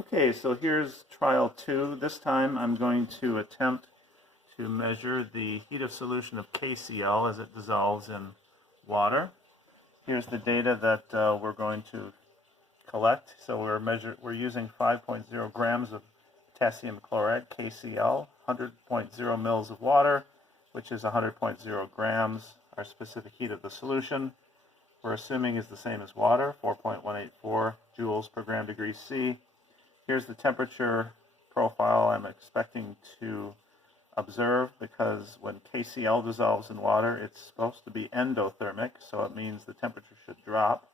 Okay, so here's trial 2. This time I'm going to attempt to measure the heat of solution of KCl as it dissolves in water. Here's the data that we're going to collect. So we're using 5.0 grams of potassium chloride, KCl, 100.0 mils of water, which is 100.0 grams. Our specific heat of the solution we're assuming is the same as water, 4.184 joules per gram degree C. Here's the temperature profile I'm expecting to observe, because when KCl dissolves in water, it's supposed to be endothermic, so it means the temperature should drop.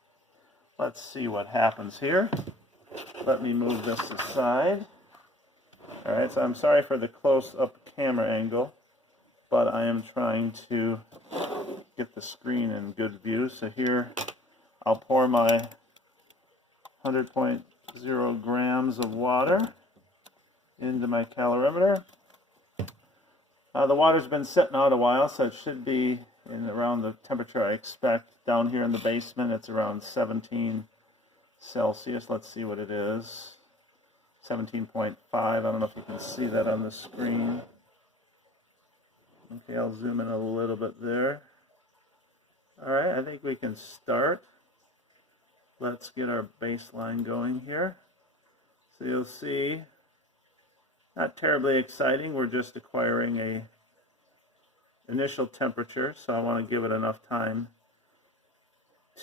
Let's see what happens here. Let me move this aside. Alright, so I'm sorry for the close-up camera angle, but I am trying to get the screen in good view. So here I'll pour my 100.0 grams of water into my calorimeter. The water's been sitting out a while, so it should be in around the temperature I expect. Down here in the basement, it's around 17 Celsius. Let's see what it is. 17.5. I don't know if you can see that on the screen. Okay, I'll zoom in a little bit there. Alright, I think we can start. Let's get our baseline going here. So you'll see, not terribly exciting. We're just acquiring a initial temperature, so I want to give it enough time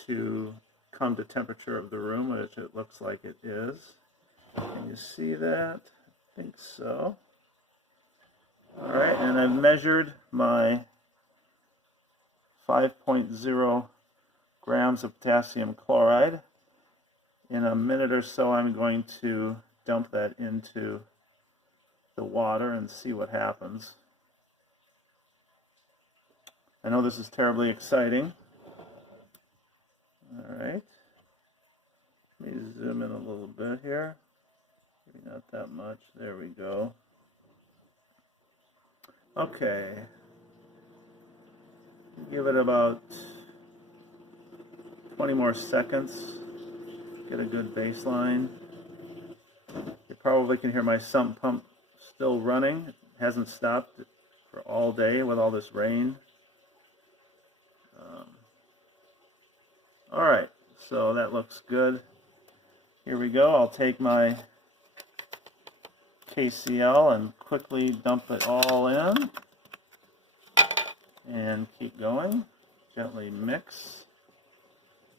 to come to temperature of the room, which it looks like it is. Can you see that? I think so. Alright, and I've measured my 5.0 grams of potassium chloride. In a minute or so, I'm going to dump that into the water and see what happens. I know this is terribly exciting. Alright. Let me zoom in a little bit here. Maybe not that much. There we go. Okay. Give it about 20 more seconds. Get a good baseline. You probably can hear my sump pump still running. It hasn't stopped for all day with all this rain. Alright, so that looks good. Here we go. I'll take my KCl and quickly dump it all in. And keep going. Gently mix.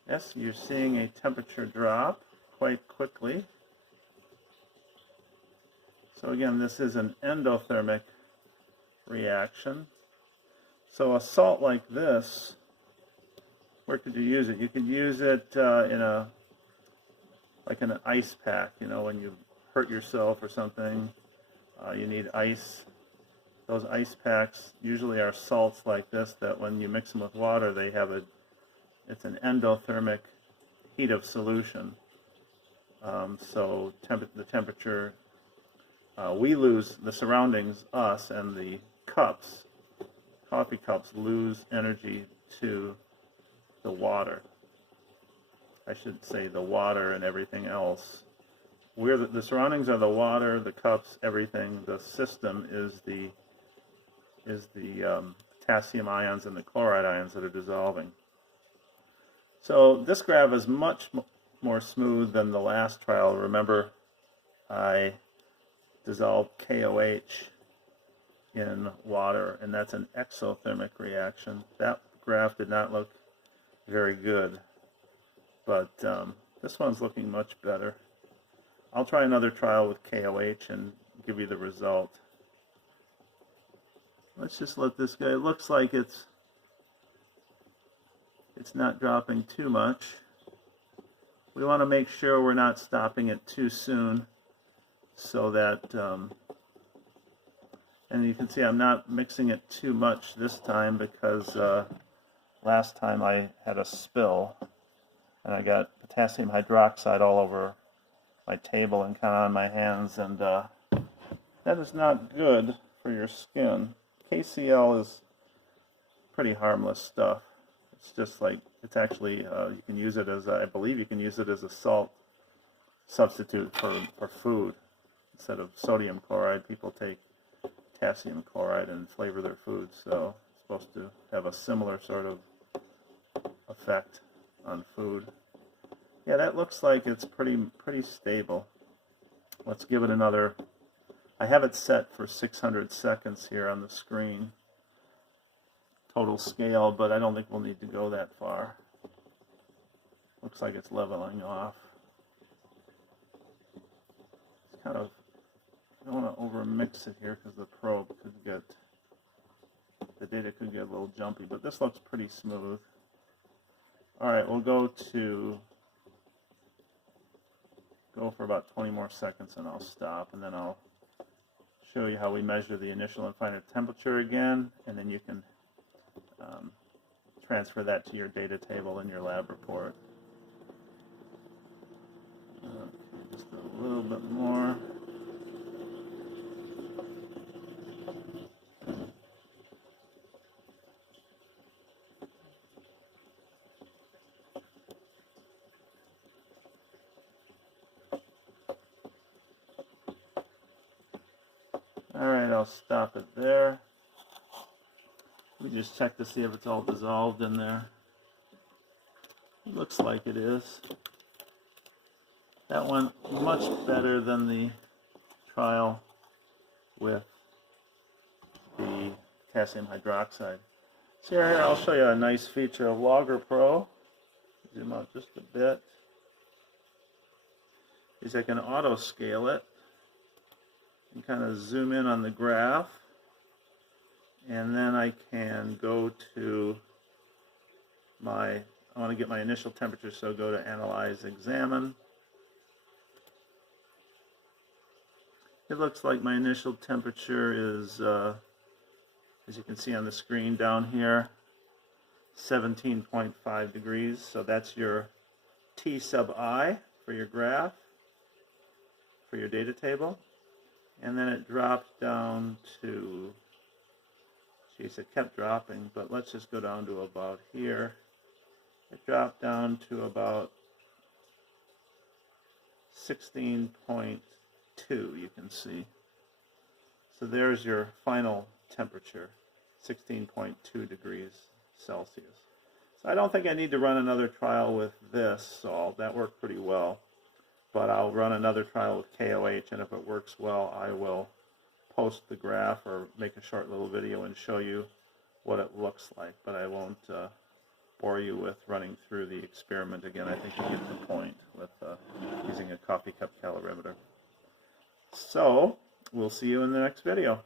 Yes, you're seeing a temperature drop quite quickly. So again, this is an endothermic reaction. So a salt like this, where could you use it? You could use it like in an ice pack. You know, when you hurt yourself or something, you need ice. Those ice packs usually are salts like this that when you mix them with water, they have it's an endothermic heat of solution. So the temperature, we lose, the surroundings, us, and the cups, coffee cups, lose energy to the water. I should say the water and everything else. The surroundings are the water, the cups, everything. The system is the potassium ions and the chloride ions that are dissolving. So this graph is much more smooth than the last trial. Remember, I dissolved KOH in water, and that's an exothermic reaction. That graph did not look very good, but this one's looking much better. I'll try another trial with KOH and give you the result. Let's just let this go. It looks like it's not dropping too much. We want to make sure we're not stopping it too soon, so that, and you can see I'm not mixing it too much this time, because last time I had a spill and I got potassium hydroxide all over my table and kind of on my hands, and that is not good for your skin. KCl is pretty harmless stuff. It's just like, it's actually, you can use it as, I believe you can use it as a salt substitute for food. Instead of sodium chloride, people take potassium chloride and flavor their food, so it's supposed to have a similar sort of effect on food. Yeah, that looks like it's pretty stable. Let's give it another. I have it set for 600 seconds here on the screen, total scale, but I don't think we'll need to go that far. Looks like it's leveling off. It's kind of, I don't want to over mix it here because the probe could get, the data could get a little jumpy, but this looks pretty smooth. All right, we'll go for about 20 more seconds and I'll stop, and then I'll show you how we measure the initial and final temperature again, and then you can transfer that to your data table in your lab report. Okay, just a little bit more. All right, I'll stop it there. Let me just check to see if it's all dissolved in there. It looks like it is. That went much better than the trial with the potassium hydroxide. So here, I'll show you a nice feature of Logger Pro. Zoom out just a bit. Is I can auto scale it and kind of zoom in on the graph, and then I can go to I want to get my initial temperature, so go to Analyze, Examine. It looks like my initial temperature is, as you can see on the screen down here, 17.5 degrees. So that's your T sub I for your graph, for your data table. And then it dropped down to, geez, it kept dropping, but let's just go down to about here. It dropped down to about 16.2, you can see. So there's your final temperature, 16.2 degrees Celsius. So I don't think I need to run another trial with this salt. That worked pretty well. But I'll run another trial with KOH, and if it works well, I will post the graph or make a short little video and show you what it looks like. But I won't bore you with running through the experiment again. I think you get the point with using a coffee cup calorimeter. So we'll see you in the next video.